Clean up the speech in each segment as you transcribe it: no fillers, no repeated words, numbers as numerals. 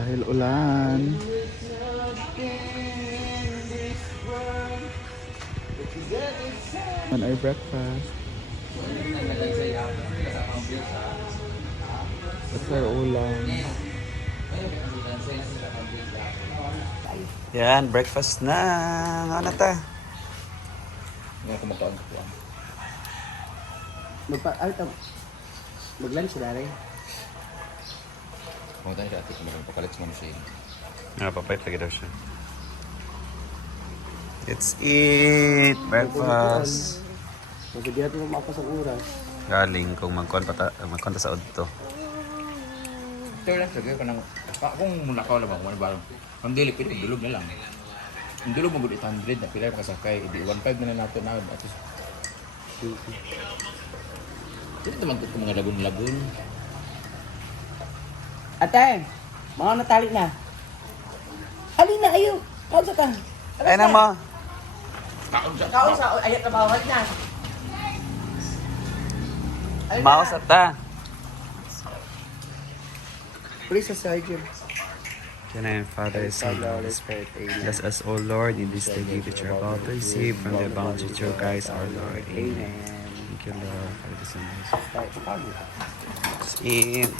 Dahil ulan. On our breakfast. That's our ulam. Yan, breakfast na. Ano ta? Nga ako magkaon ko. Mag-lunch na rin. Kung tayo sa atin, magpakalit sa mga Papayat lagi daw siya. Let's eat breakfast. Magkadihat mo ako sa oras. Galing kung magkonta sa udto. Ito lang, sige ka nang... Kung munakaw lang ako, ano ang dili, pwede, dulog na lang. Ang dulog mo 800 na pila kasakay, hindi 1.5 na natin na. At least, dito magkot ko mga lagun-lagun. Ate, mga natali na. Halina, ayo. Kausa ka. Ay na mo. Kausa, ayat na bawal na. Mouse at ta. Please, Sergeant. Can I, Father, Son, and Holy Spirit, bless us, O Lord, in this day which we are about to receive from the abounds of your Christ, our Lord. Amen. Thank you, Lord, for this amazing. Let's eat.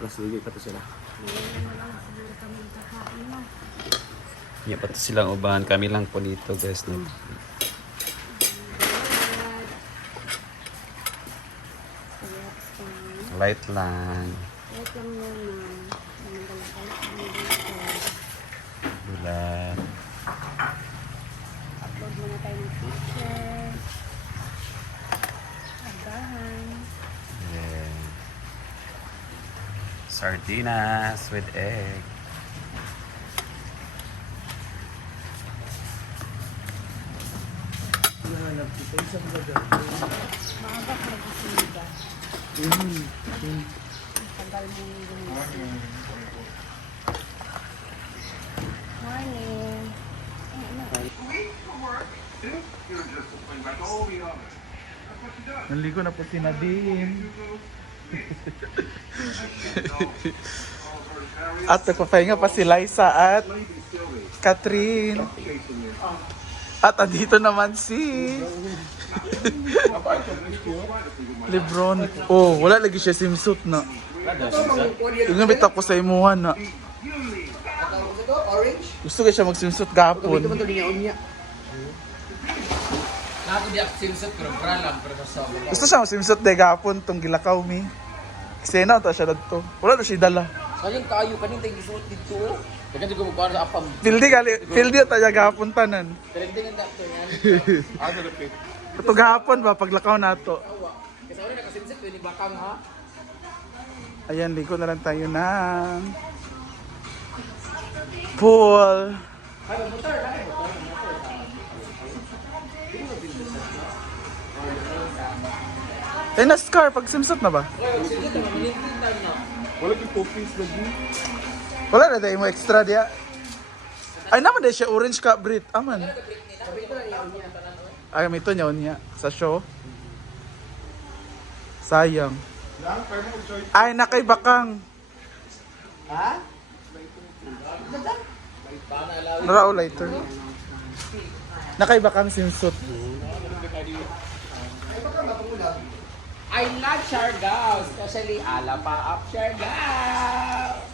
Plus, ligay pa to sila. Yeah, pati silang ubahan. Kami lang po dito, guys. No? Light lang. Bulan. Upload muna tayo ng picture. Agahan. Yeah. Sardinas with egg. Maaga ka nagsisimida. Tagal mo yung gumising. Morning. Naligo na po si Nadine. At nagpapahinga pa si Liza at Catherine. At andito naman si Lebron. Oh, wala lagi siya swimsuit na. Inumit ako sa imuhan na. Gusto ko siya mag-swimsuit gapon. Ito niya unya. Nato di ako sinusot, pero lang, pero sa Gusto siya mag-swimsuit de gapon tong gilakaw mi. Kasi na ta siya dito. Wala na siya dala. sayang kayo, kanina tayo gisuot dito. Kaya di ko magkuhan sa apam. Pildi tayo gapon tanan. Trending na ito yan. Ito gahapon ba paglakaw nato. Kasi ako nakasinsit, pwede bakang ha? Ayan, liko na lang tayo ng pool. Eh, na-scar pag simsot na ba? Wala yung copies lagi. Wala na tayo mo extra diya. Ay naman dahil siya orange ka, Brit. Aman. Ay, may ito niya sa show. Sayang. Ay, nakay bakang. Ha? Narao later. Nakay bakang simsot. I love Siargao, especially Alapa of Siargao.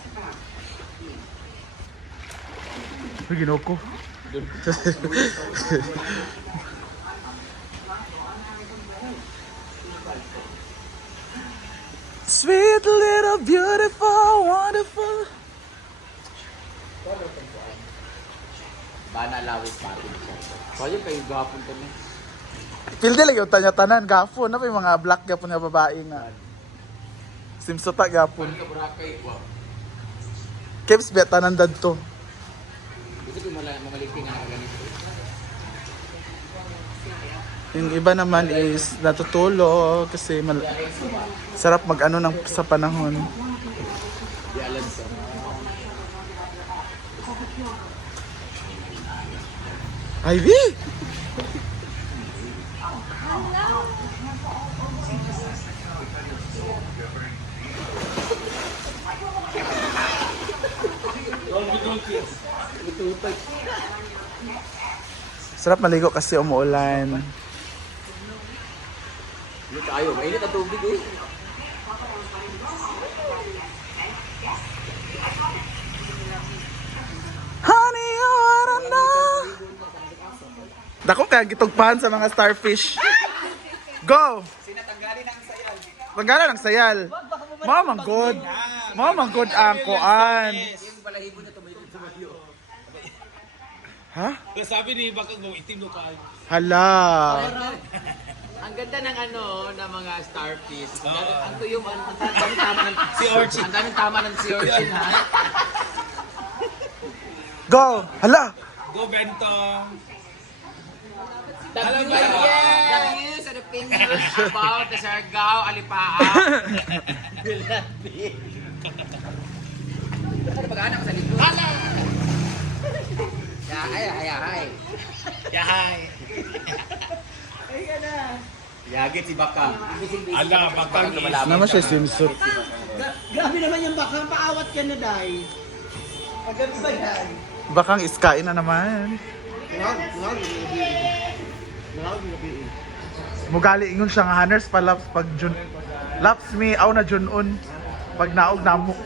Uy, ginoko. Sweet little beautiful wonderful. Bana lawis patin siya. Kaya kayo gapon ka na. Pildi lagi yung tanya-tanan, gapon. Ano yung mga black gapon nga babae nga. Simsota gapon. Ano ka Boracay? Wow. Keps bet tanan dadto. Gusto ko mamaliki nga nakaganito. Yung iba naman is natutulog kasi sarap mag-ano ng sa panahon. Di alam sa. Ivy! Sarap maligo kasi umuulan. Hindi tayo, mainit ang tubig eh. Honey, you wanna know? Dako kaya gitugpahan sa mga starfish. Go! Tanggalan ng sayal. Mamang good. Mamang good ang kuan. Ha? Sabi ni bakit mo itim mo ka. Hala. Ang ganda ng ng mga starfish. Ang tuyong, ang daming tama ng si Orchid. Ang daming tama ng si Orchid, ha? Go! Hala. Go Bentong. The views and opinions about the Siargao Alipaa. Will not be. Ano pag-anak sa likod? Hala! Yahay. Yahay. Yagit si Baka. Ala, bakang Naman siya swimsuit. Grabe naman yung baka, paawat ka na, Day. Agad ba yan? Bakang iskain na naman. Mugali ingon siya nga Hanners pa laps pag Jun. Laps me aw na Junon. Pag naog namo.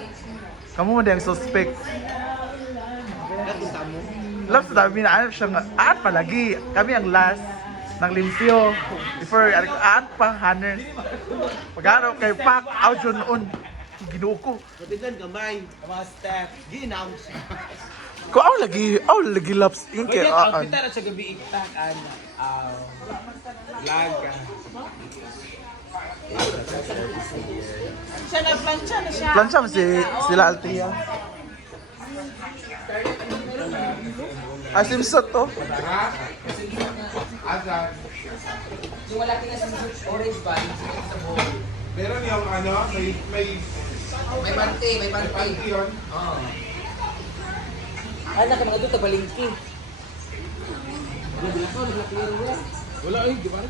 Kamu mo diyang suspect. Laps dami na ano siya nga aat palagi. Kami ang last ng limpyo. Before aat pa Hanners. Pag ano kay Pak aw Junon. Ginuo ko. Matigan gamay, mga staff, ginaw siya. Ko aw lagi laps. Yung kay aan. Outfit na sa gabi iktak. Laga. Siya nagplansya na siya. Plansya mo sila Altia. Swimsuit to. So wala tingnan sa orange ba? Meron yung May panty. yun. Oo. Ay, naka mga doon, tabalingki. Wala ay, di ba?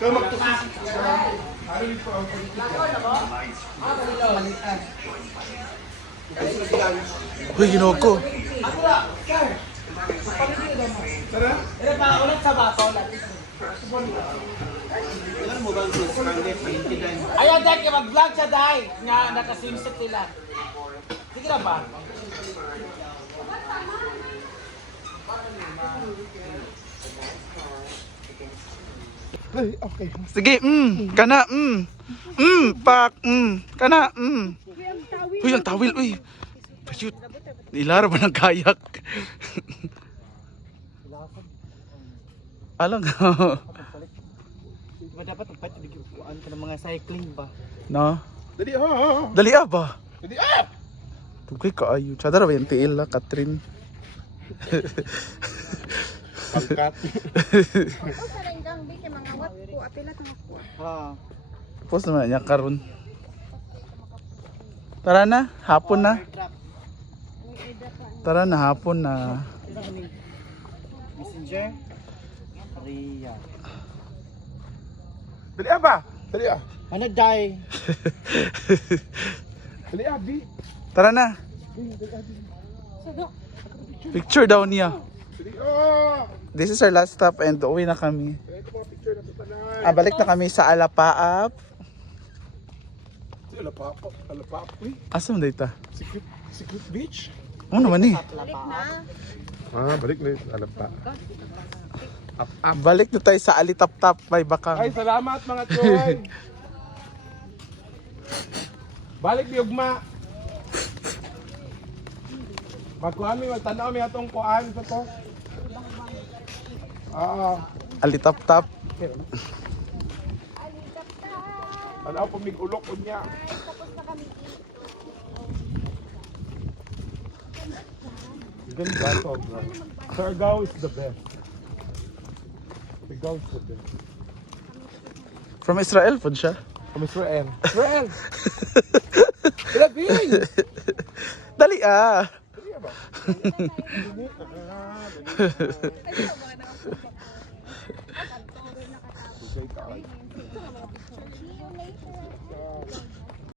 So magtukas. Uy, ginuo ko. Pero pa ulit sa bato, ilan mo bang sis? Ayaw, Dek, mag-vlog siya, Day. Nga, nakasimsit sila. Sige na ba? Ay, okay. Sige, kana, pak, kana, Uy, ang tawil, uy. Shoot. Ilara ba ng kayak? Alam nga. Diba dapat magpatuligyan ka ng mga cycling ba? No? Dali Dali ba? Dali Tugay ka ayo. Chadara ba yung tiil la, Catherine? Pangkat. Ako sa langgang big mga wat ko apilat ng ako. Ha. Tapos naman niya karon. Tara na, hapon na. Tara na, hapon na. Messenger? Maria. Dali ba? Dali Ano, Day? Dali Bi. Tara na. Picture daw niya. Dali This is our last stop and uwi na kami. Ito mga picture na tanan. Balik na kami sa Alapaap. Alapap. Uy, Asa mo dito? Secret Beach. Ano naman eh? Balik na. Balik na yung alapa. Balik na tayo sa Alitap-tap by Bakang. Ay, salamat mga Choy. Balik di ugma. Magkuhan mi, magtanaw mi atong kuan sa to. Alitap-tap. Ano po mig ulok po niya. Ganda to, bro. Siargao is the best. Siargao is the best. From Israel po siya. From Israel. Israel! Philippines! Dali ah. Ano ba